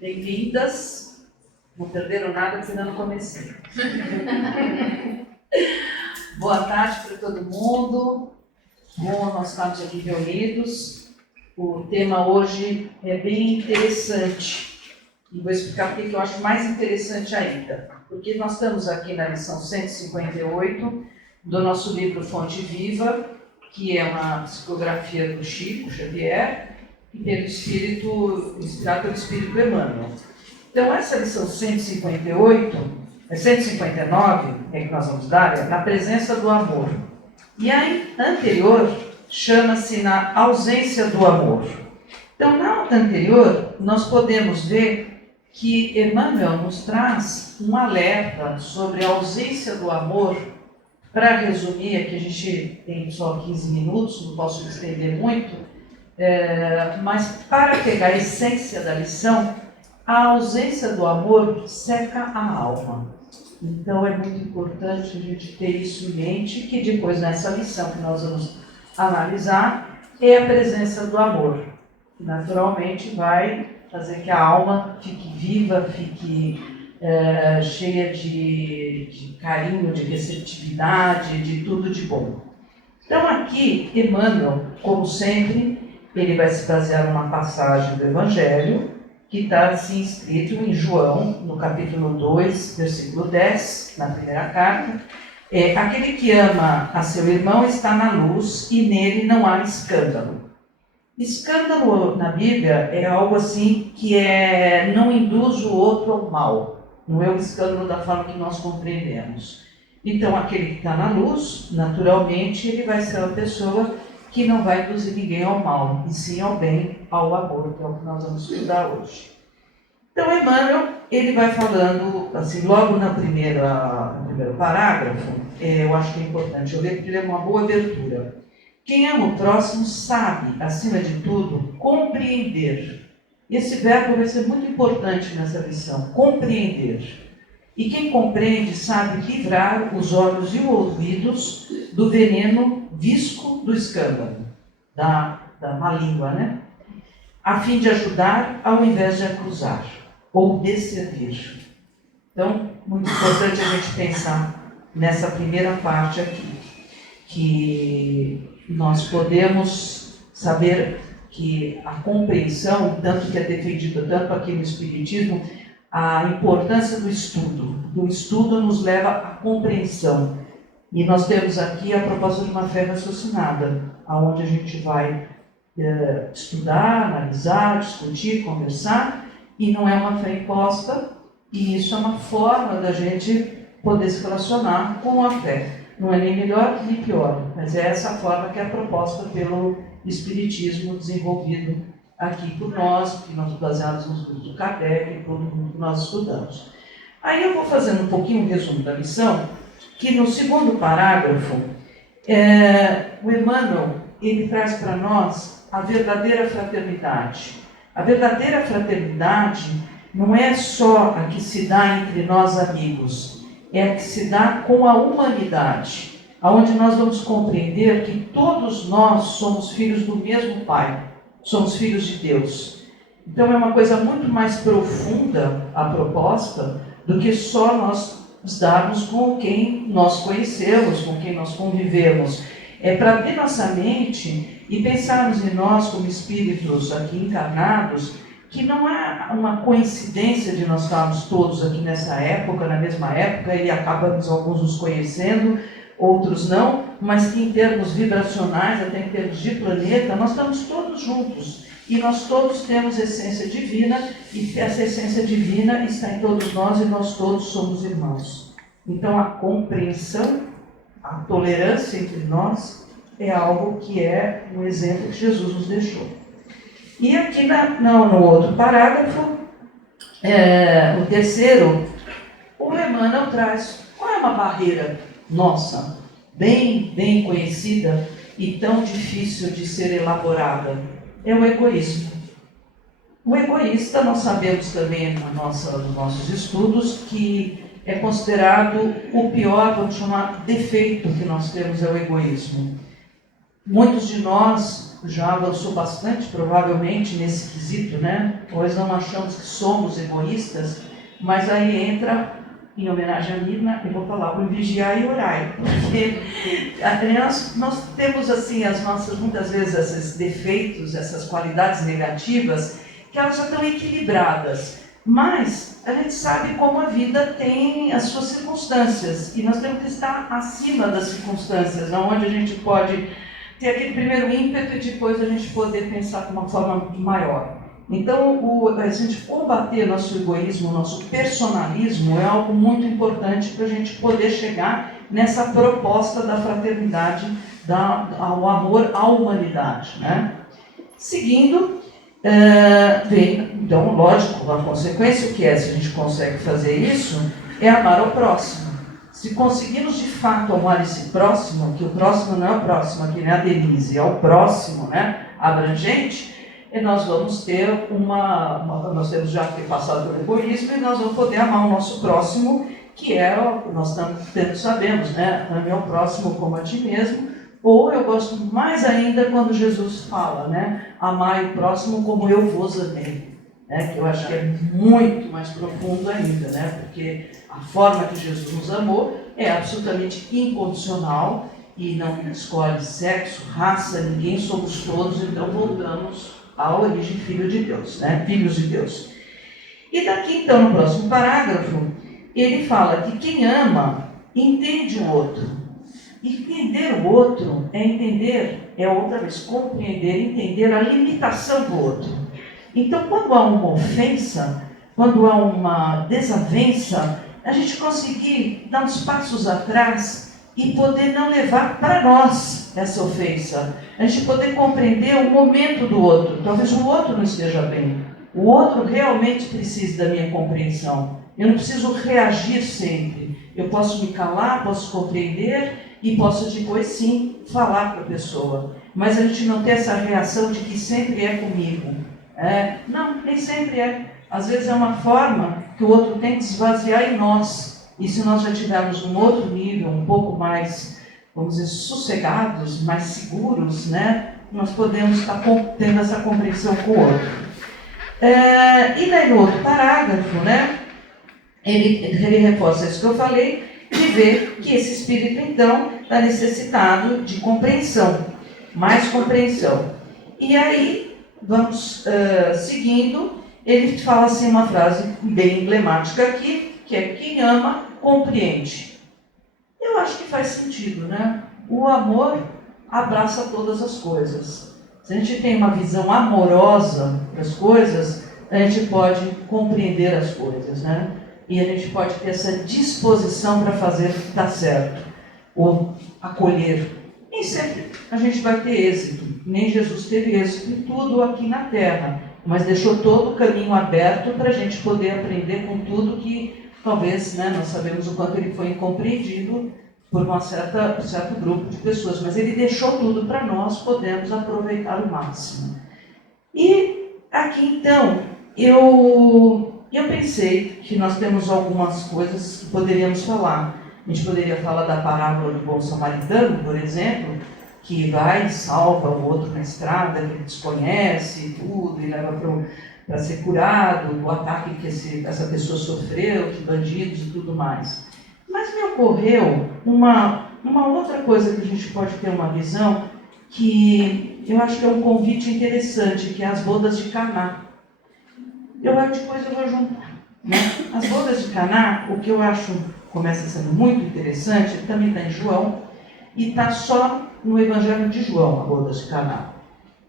Bem-vindas. Não perderam nada porque ainda não comecei. Boa tarde para todo mundo. Bom, nós estamos aqui reunidos. O tema hoje é bem interessante. E vou explicar porque eu acho mais interessante ainda. Porque nós estamos aqui na lição 158 do nosso livro Fonte Viva, que é uma psicografia do Chico Xavier, inspirado pelo Espírito Emmanuel. Então, essa lição 159, que nós vamos dar, é na presença do amor. E a anterior chama-se na ausência do amor. Então, na anterior, nós podemos ver que Emmanuel nos traz um alerta sobre a ausência do amor. Para resumir, aqui a gente tem só 15 minutos, não posso me estender muito, mas para pegar a essência da lição, a ausência do amor seca a alma. Então é muito importante a gente ter isso em mente, que depois nessa lição que nós vamos analisar é a presença do amor, que naturalmente vai fazer que a alma fique viva, fique cheia de carinho, de receptividade, de tudo de bom. Então aqui, Emmanuel, como sempre, ele vai se basear numa passagem do Evangelho, que está assim escrito em João, no capítulo 2, versículo 10, na primeira carta. Aquele que ama a seu irmão está na luz e nele não há escândalo. Escândalo na Bíblia é algo assim que não induz o outro ao mal. Não é o escândalo da forma que nós compreendemos. Então, aquele que está na luz, naturalmente, ele vai ser uma pessoa que não vai induzir ninguém ao mal, e sim ao bem, ao amor, que é o que nós vamos estudar hoje. Então, Emmanuel, ele vai falando, assim, logo no primeiro parágrafo, eu acho que é importante eu ler, porque ele é uma boa abertura. Quem ama o próximo sabe, acima de tudo, compreender. Esse verbo vai ser muito importante nessa lição, compreender. E quem compreende sabe livrar os olhos e os ouvidos do veneno visco do escândalo, da má língua, né? A fim de ajudar ao invés de acusar ou desservir. Então, muito importante a gente pensar nessa primeira parte aqui, que nós podemos saber que a compreensão, tanto que é defendida tanto aqui no Espiritismo, a importância do estudo. O estudo nos leva à compreensão. E nós temos aqui a proposta de uma fé raciocinada, onde a gente vai estudar, analisar, discutir, conversar, e não é uma fé imposta, e isso é uma forma da gente poder se relacionar com a fé. Não é nem melhor nem pior, mas é essa forma que é proposta pelo Espiritismo desenvolvido aqui por nós, que nós baseados nos estudos do Kardec e todo mundo que nós estudamos. Aí eu vou fazendo um pouquinho um resumo da lição, que no segundo parágrafo, o Emmanuel, ele traz para nós a verdadeira fraternidade. A verdadeira fraternidade não é só a que se dá entre nós amigos, é a que se dá com a humanidade, onde nós vamos compreender que todos nós somos filhos do mesmo Pai, somos filhos de Deus. Então é uma coisa muito mais profunda a proposta do que só nós darmos com quem nós conhecemos, com quem nós convivemos. É para abrir nossa mente e pensarmos em nós como espíritos aqui encarnados, que não é uma coincidência de nós estarmos todos aqui nessa época, na mesma época, e acabamos alguns nos conhecendo, outros não, mas que em termos vibracionais, até em termos de planeta, nós estamos todos juntos. E nós todos temos essência divina, e essa essência divina está em todos nós, e nós todos somos irmãos. Então a compreensão, a tolerância entre nós, é algo que é um exemplo que Jesus nos deixou. E aqui no outro parágrafo, o terceiro, o Emmanuel traz qual é uma barreira nossa, bem conhecida e tão difícil de ser elaborada. É o egoísmo. O egoísta, nós sabemos também nos nossos estudos que é considerado o pior, vamos chamar, defeito que nós temos é o egoísmo. Muitos de nós já avançou bastante, provavelmente, nesse quesito, né? Pois não achamos que somos egoístas, mas aí entra, em homenagem a Nina, eu vou falar para vigiar e orar, porque nós temos, assim, as nossas, muitas vezes, esses defeitos, essas qualidades negativas, que elas já estão equilibradas, mas a gente sabe como a vida tem as suas circunstâncias, e nós temos que estar acima das circunstâncias, onde a gente pode ter aquele primeiro ímpeto e depois a gente poder pensar de uma forma maior. Então, a gente combater nosso egoísmo, nosso personalismo é algo muito importante para a gente poder chegar nessa proposta da fraternidade, ao amor à humanidade, né? Seguindo, vem, então, lógico, a consequência, o que é, se a gente consegue fazer isso, é amar ao próximo. Se conseguirmos de fato amar esse próximo, que o próximo não é o próximo aqui, né, a Denise, é o próximo, né, abrangente, e nós vamos ter nós temos já que ter passado pelo egoísmo e nós vamos poder amar o nosso próximo, que é, nós sabemos, né, ame ao próximo como a ti mesmo, ou eu gosto mais ainda quando Jesus fala, né, amai o próximo como eu vos amei. Que eu acho que é muito mais profundo ainda, né? Porque a forma que Jesus nos amou é absolutamente incondicional e não escolhe sexo, raça, ninguém, somos todos, então voltamos à origem filho de Deus, né? Filhos de Deus. E daqui então, no próximo parágrafo, ele fala que quem ama entende o outro. E entender o outro é outra vez, compreender, entender a limitação do outro. Então, quando há uma ofensa, quando há uma desavença, a gente conseguir dar uns passos atrás e poder não levar para nós essa ofensa. A gente poder compreender o momento do outro. Talvez o outro não esteja bem. O outro realmente precisa da minha compreensão. Eu não preciso reagir sempre. Eu posso me calar, posso compreender e posso depois sim falar para a pessoa. Mas a gente não tem essa reação de que sempre é comigo. Não, nem sempre é. Às vezes é uma forma que o outro tem que esvaziar em nós. E se nós já tivermos um outro nível, um pouco mais, vamos dizer, sossegados, mais seguros, né, nós podemos estar tendo essa compreensão com o outro. E daí no outro parágrafo, né, ele reforça isso que eu falei, de ver que esse espírito, então, está necessitado de compreensão, mais compreensão. E aí, vamos seguindo, ele fala assim uma frase bem emblemática aqui, que é: quem ama, compreende. Eu acho que faz sentido, né? O amor abraça todas as coisas. Se a gente tem uma visão amorosa das coisas, a gente pode compreender as coisas, né? E a gente pode ter essa disposição para fazer o que está certo, ou acolher. Nem sempre a gente vai ter êxito, nem Jesus teve êxito em tudo aqui na Terra, mas deixou todo o caminho aberto para a gente poder aprender com tudo que talvez, né, nós sabemos o quanto ele foi incompreendido por um certo grupo de pessoas, mas ele deixou tudo para nós podermos aproveitar o máximo. E aqui então, eu pensei que nós temos algumas coisas que poderíamos falar. A gente poderia falar da parábola do bom samaritano, por exemplo, que vai e salva o outro na estrada, que ele desconhece tudo, e leva para ser curado, o ataque que essa pessoa sofreu, de bandidos e tudo mais. Mas me ocorreu uma outra coisa que a gente pode ter uma visão, que eu acho que é um convite interessante, que é as bodas de Caná. Depois eu vou juntar. Né? As bodas de Caná, o que eu acho começa sendo muito interessante, também está em João, e está só no Evangelho de João, a bodas de Caná.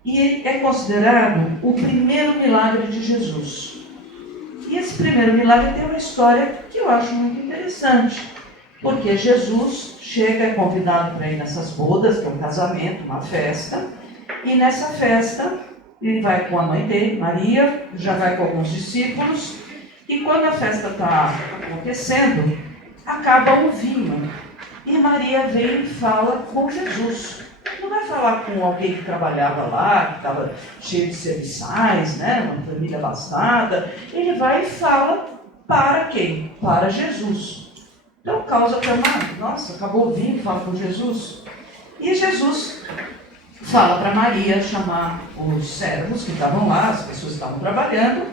E ele é considerado o primeiro milagre de Jesus. E esse primeiro milagre tem uma história que eu acho muito interessante, porque Jesus chega, é convidado para ir nessas bodas, que é um casamento, uma festa, e nessa festa ele vai com a mãe dele, Maria, já vai com alguns discípulos, e quando a festa está acontecendo, acaba o vinho. E Maria vem e fala com Jesus. Não vai falar com alguém que trabalhava lá, que estava cheio de serviçais, né, uma família abastada. Ele vai e fala para quem? Para Jesus. Então causa para Maria, nossa, acabou o vinho, fala com Jesus. E Jesus fala para Maria chamar os servos que estavam lá, as pessoas que estavam trabalhando,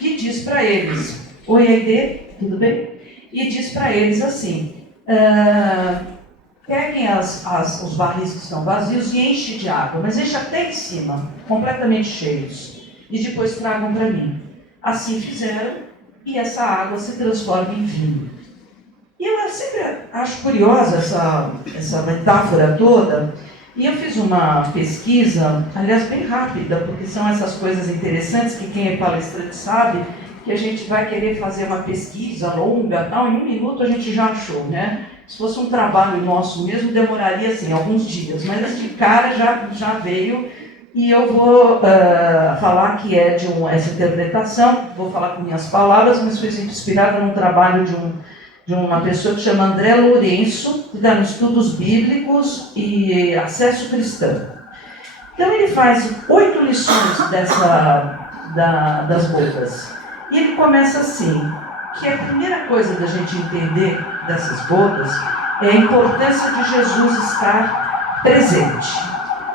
e diz para eles: oi, Aide, tudo bem? E diz para eles assim: peguem os barris que estão vazios e enchem de água, mas enchem até em cima, completamente cheios, e depois tragam para mim. Assim fizeram, e essa água se transforma em vinho. E eu sempre acho curiosa essa metáfora toda, e eu fiz uma pesquisa, aliás, bem rápida, porque são essas coisas interessantes que quem é palestrante sabe, que a gente vai querer fazer uma pesquisa longa, tal, em 1 minuto a gente já achou, né? Se fosse um trabalho nosso mesmo, demoraria assim, alguns dias, mas de cara já veio, e eu vou falar que é de essa interpretação, vou falar com minhas palavras, mas foi inspirada num trabalho de uma pessoa que chama André Lourenço, que dá estudos bíblicos e acesso cristão. Então ele faz 8 lições das bodas. E ele começa assim, que a primeira coisa da gente entender dessas bodas é a importância de Jesus estar presente.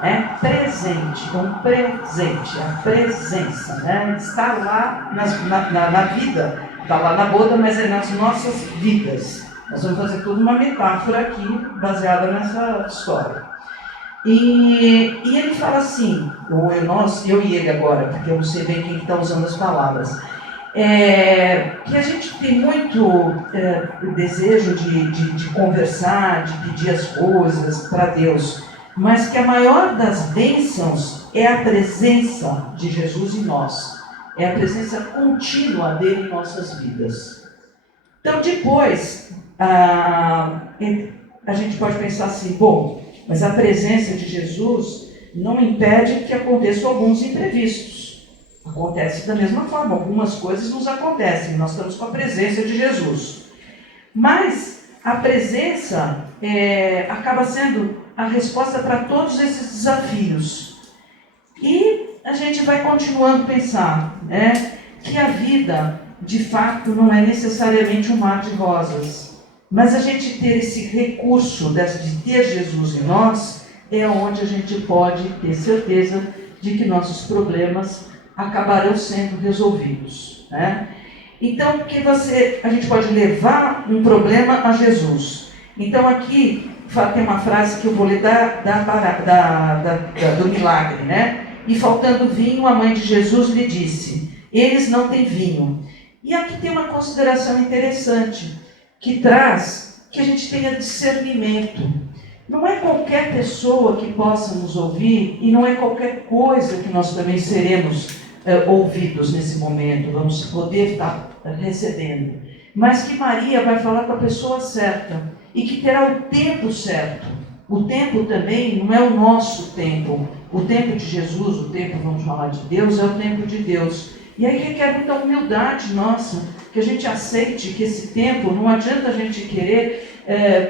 Né? Presente, um presente, a presença, né? Estar lá na vida, está lá na boda, mas é nas nossas vidas. Nós vamos fazer toda uma metáfora aqui, baseada nessa história. E ele fala assim, eu e ele agora, porque eu não sei bem quem está usando as palavras, que a gente tem muito desejo de conversar, de pedir as coisas para Deus, mas que a maior das bênçãos é a presença de Jesus em nós, é a presença contínua dele em nossas vidas. Então depois, a gente pode pensar assim, bom, mas a presença de Jesus não impede que aconteçam alguns imprevistos. Acontece da mesma forma, algumas coisas nos acontecem, nós estamos com a presença de Jesus. Mas a presença acaba sendo a resposta para todos esses desafios. E a gente vai continuando a pensar, né, que a vida, de fato, não é necessariamente um mar de rosas. Mas a gente ter esse recurso de ter Jesus em nós, é onde a gente pode ter certeza de que nossos problemas acabarão sendo resolvidos. Né? Então, a gente pode levar um problema a Jesus. Então, aqui tem uma frase que eu vou ler do milagre, né? E faltando vinho, a mãe de Jesus lhe disse: eles não têm vinho. E aqui tem uma consideração interessante, que traz que a gente tenha discernimento. Não é qualquer pessoa que possa nos ouvir, e não é qualquer coisa que nós também seremos ouvidos nesse momento, vamos poder estar recebendo. Mas que Maria vai falar com a pessoa certa, e que terá o tempo certo. O tempo também não é o nosso tempo. O tempo de Jesus, o tempo, vamos falar de Deus, é o tempo de Deus. E aí requer muita humildade nossa, que a gente aceite que esse tempo, não adianta a gente querer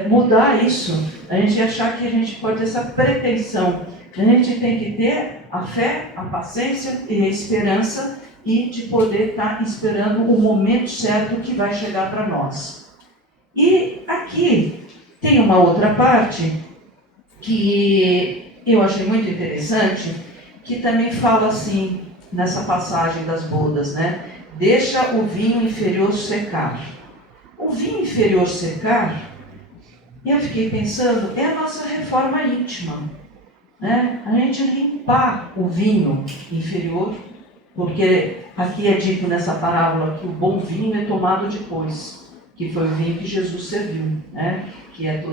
mudar isso, a gente achar que a gente pode ter essa pretensão. A gente tem que ter a fé, a paciência e a esperança, e de poder estar esperando o momento certo que vai chegar para nós. E aqui tem uma outra parte que eu achei muito interessante, que também fala assim, nessa passagem das bodas, né? Deixa o vinho inferior secar. O vinho inferior secar, eu fiquei pensando, é a nossa reforma íntima, né? A gente limpar o vinho inferior, porque aqui é dito nessa parábola que o bom vinho é tomado depois, que foi o vinho que Jesus serviu, né? Que é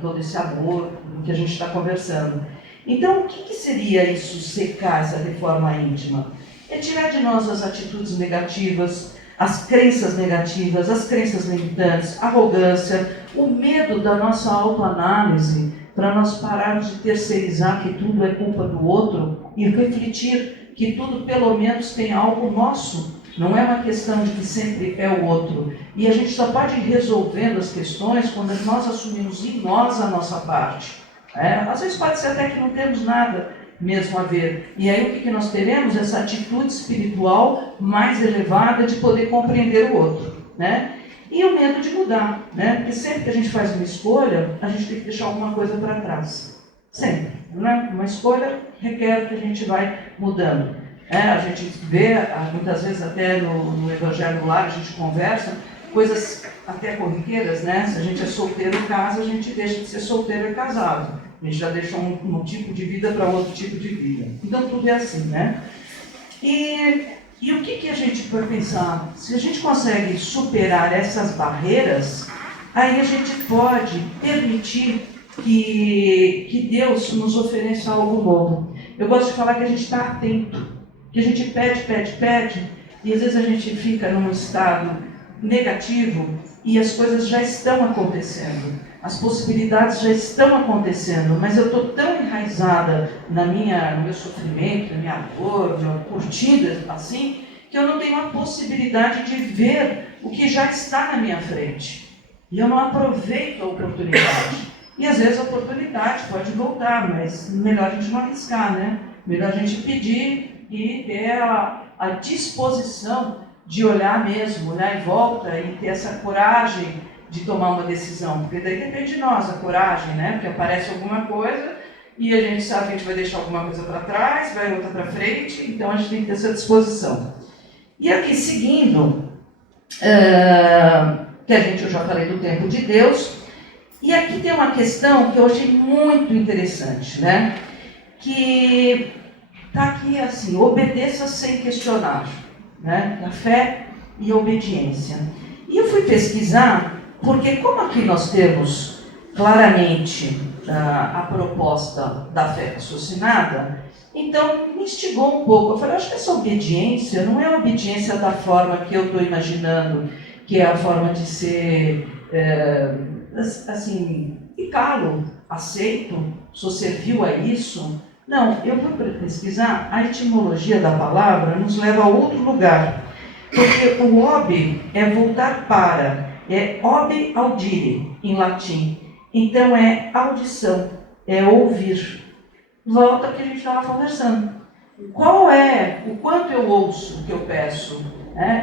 todo esse amor que a gente está conversando. Então, o que seria isso, secar essa reforma íntima? É tirar de nós as atitudes negativas, as crenças negativas, as crenças limitantes, a arrogância, o medo da nossa autoanálise, para nós pararmos de terceirizar que tudo é culpa do outro e refletir que tudo pelo menos tem algo nosso. Não é uma questão de que sempre é o outro. E a gente só pode ir resolvendo as questões quando nós assumimos em nós a nossa parte. Às vezes pode ser até que não temos nada mesmo a ver. E aí o que nós teremos? Essa atitude espiritual mais elevada de poder compreender o outro. Né? E o medo de mudar. Né? Porque sempre que a gente faz uma escolha, a gente tem que deixar alguma coisa para trás. Sempre. né? Uma escolha requer que a gente vai mudando. A gente vê, muitas vezes até no Evangelho Lar, a gente conversa, coisas até corriqueiras, né? Se a gente é solteiro em casa, a gente deixa de ser solteiro e casado. A gente já deixou um tipo de vida para outro tipo de vida. Então tudo é assim, né? E o que a gente pode pensar? Se a gente consegue superar essas barreiras, aí a gente pode permitir que Deus nos ofereça algo novo. Eu gosto de falar que a gente está atento, que a gente pede, e às vezes a gente fica num estado negativo e as coisas já estão acontecendo, as possibilidades já estão acontecendo, mas eu estou tão enraizada no meu sofrimento, na minha dor, curtindo assim, que eu não tenho a possibilidade de ver o que já está na minha frente. E eu não aproveito a oportunidade. E às vezes a oportunidade pode voltar, mas melhor a gente não arriscar, né? Melhor a gente pedir e ter a disposição de olhar mesmo, olhar em volta e ter essa coragem de tomar uma decisão. Porque daí depende de nós, a coragem, né? Porque aparece alguma coisa e a gente sabe que a gente vai deixar alguma coisa para trás, vai outra para frente, então a gente tem que ter essa disposição. E aqui, seguindo, que eu já falei do tempo de Deus, e aqui tem uma questão que eu achei muito interessante, né? Que está aqui assim, obedeça sem questionar, né? A fé e a obediência. E eu fui pesquisar, porque como aqui nós temos claramente a proposta da fé raciocinada, então me instigou um pouco. Eu falei, acho que essa obediência não é a obediência da forma que eu estou imaginando, que é a forma de ser, assim, calo, aceito, sou servil a isso. Não, eu vou pesquisar, a etimologia da palavra nos leva a outro lugar. Porque o ob é voltar para, é ob audire, em latim. Então é audição, é ouvir. Volta ao que a gente estava conversando. Qual é o quanto eu ouço o que eu peço?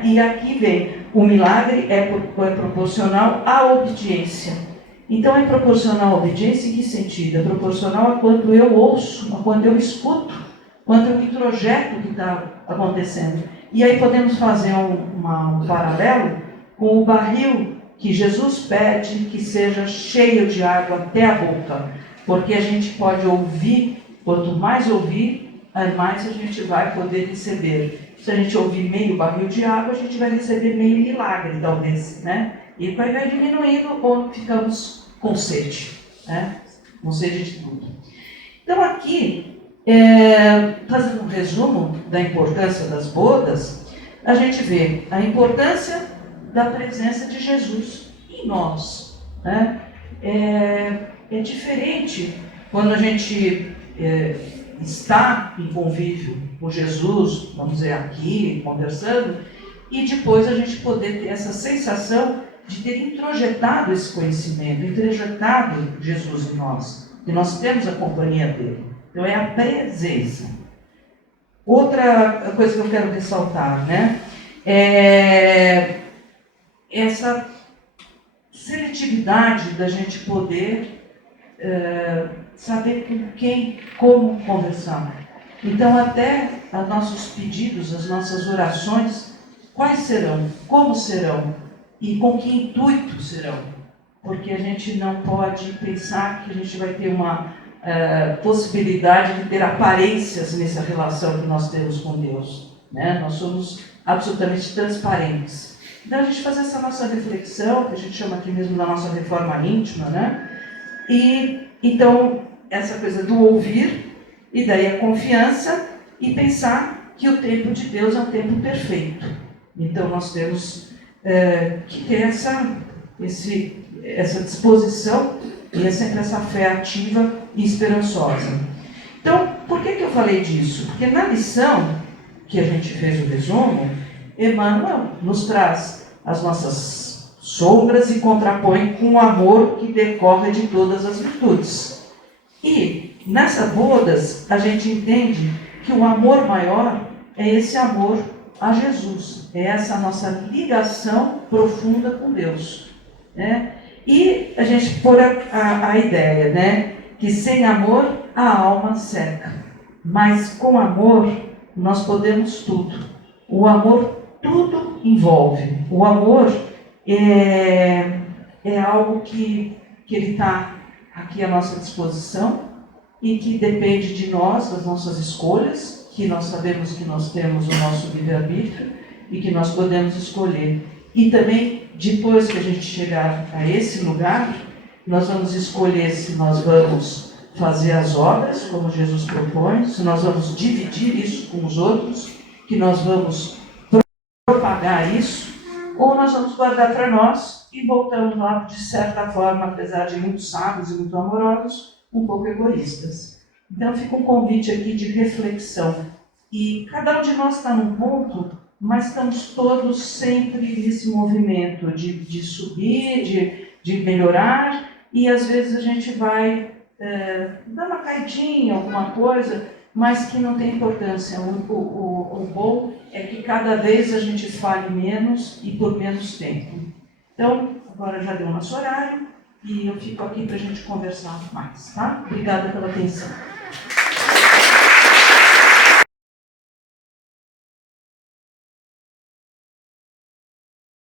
E aqui vem, o milagre é proporcional à obediência. Então é proporcional à obediência em que sentido? É proporcional a quanto eu ouço, a quanto eu escuto, quanto eu introjeto o que está acontecendo. E aí podemos fazer um paralelo com o barril que Jesus pede que seja cheio de água até a boca, porque a gente pode ouvir, quanto mais ouvir, mais a gente vai poder receber. Se a gente ouvir meio barril de água, a gente vai receber meio milagre, talvez, né? E vai diminuindo ou ficamos com sede, né? Com sede de tudo. Então aqui, fazendo um resumo da importância das bodas, a gente vê a importância da presença de Jesus em nós, né? É diferente quando a gente está em convívio com Jesus, vamos dizer, aqui, conversando, e depois a gente poder ter essa sensação de ter introjetado esse conhecimento, introjetado Jesus em nós, que nós temos a companhia dele. Então é a presença. Outra coisa que eu quero ressaltar, né, é essa seletividade da gente poder saber com quem, como conversar. Então até os nossos pedidos, as nossas orações, quais serão, como serão e com que intuito serão. Porque a gente não pode pensar que a gente vai ter uma possibilidade de ter aparências nessa relação que nós temos com Deus, né? Nós somos absolutamente transparentes. Então a gente faz essa nossa reflexão, que a gente chama aqui mesmo da nossa reforma íntima, né? E então essa coisa do ouvir, e daí a confiança, e pensar que o tempo de Deus é um tempo perfeito. Então nós temos que ter essa disposição e é sempre essa fé ativa e esperançosa. Então, por que eu falei disso? Porque na lição que a gente fez o resumo, Emmanuel nos traz as nossas sombras e contrapõe com o amor que decorre de todas as virtudes. E nessas bodas a gente entende que o amor maior é esse amor a Jesus, é essa nossa ligação profunda com Deus, né? E a gente pôr a ideia, né, que sem amor a alma seca, mas com amor nós podemos tudo. O amor tudo envolve. O amor é algo que ele está aqui à nossa disposição e que depende de nós, das nossas escolhas, que nós sabemos que nós temos o nosso livre-arbítrio e que nós podemos escolher. E também, depois que a gente chegar a esse lugar, nós vamos escolher se nós vamos fazer as obras, como Jesus propõe, se nós vamos dividir isso com os outros, que nós vamos propagar isso, ou nós vamos guardar para nós e voltamos lá, de certa forma, apesar de muito sábios e muito amorosos, um pouco egoístas. Então fica um convite aqui de reflexão. E cada um de nós está num ponto, mas estamos todos sempre nesse movimento de subir, de melhorar, e às vezes a gente vai dar uma caidinha, alguma coisa, mas que não tem importância. O bom é que cada vez a gente fale menos e por menos tempo. Então, agora já deu o nosso horário e eu fico aqui para a gente conversar mais, tá? Obrigada pela atenção.